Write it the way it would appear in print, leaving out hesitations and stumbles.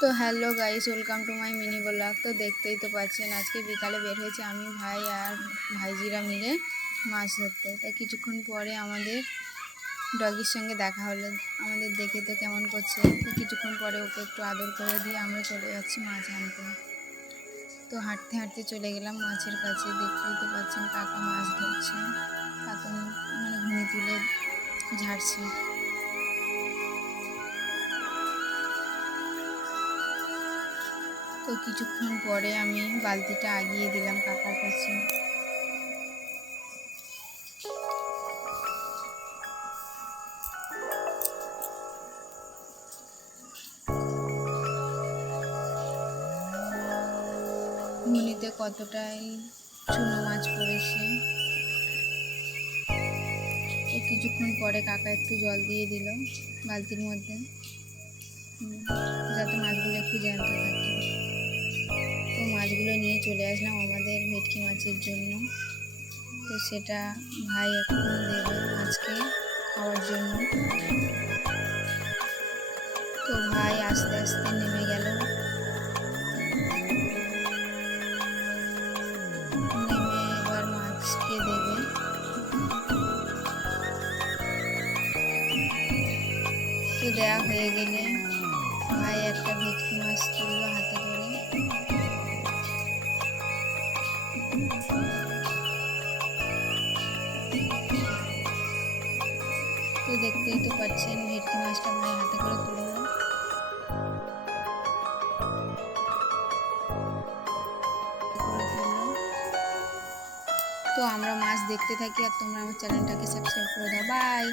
তো hello guys, welcome to my mini blog. তো দেখতেই তো পাচ্ছেন আজকে বিকালে বের হয়েছে আমি, ভাই আর ভাইজিরা মিলে মাছ ধরতে। তাই কিছুক্ষণ পরে আমাদের ডগির সঙ্গে দেখা হলো। আমাদের দেখে তো কেমন করছে, তো কিছুক্ষণ পরে ওকে একটু আদর করে দিয়ে আমরা চলে যাচ্ছি মাছ আনতে। তো হাঁটতে হাঁটতে চলে গেলাম মাছের কাছে। দেখতেই তো পাচ্ছেন কাকা মাছ ধরছে, কাতন ঘুনি তুলে ঝাড়ছে। তো কিছুক্ষণ পরে আমি বালতিটা আগিয়ে দিলাম কাকার কাছে। ঘুনিতে কতটাই চুনো মাছ পড়েছে। তো কিছুক্ষণ পরে কাকা একটু জল দিয়ে দিল বালতির মধ্যে, যাতে মাছগুলো একটু জ্যান্ত থাকে। তো মাছগুলো নিয়ে চলে আসলাম আমাদের ভেটকি মাছের জন্য। তো সেটা ভাই এখন দেবে মাছকে খাওয়ার জন্য। তো ভাই আস্তে আস্তে নেমে গেল, নেমে এবার মাছকে দেবে। তো দেয়া হয়ে গেলে ভাই একটা ভেটকি মাছ তুললো হাতে করে। তো দেখতেই তো পাচ্ছেন ভেটকি মাছটা ভাই হাতে করে তুললো। তো আমরা মাছ দেখতে থাকি আর তোমরা আমার চ্যানেলটাকে সাবস্ক্রাইব করে দাও। বাই।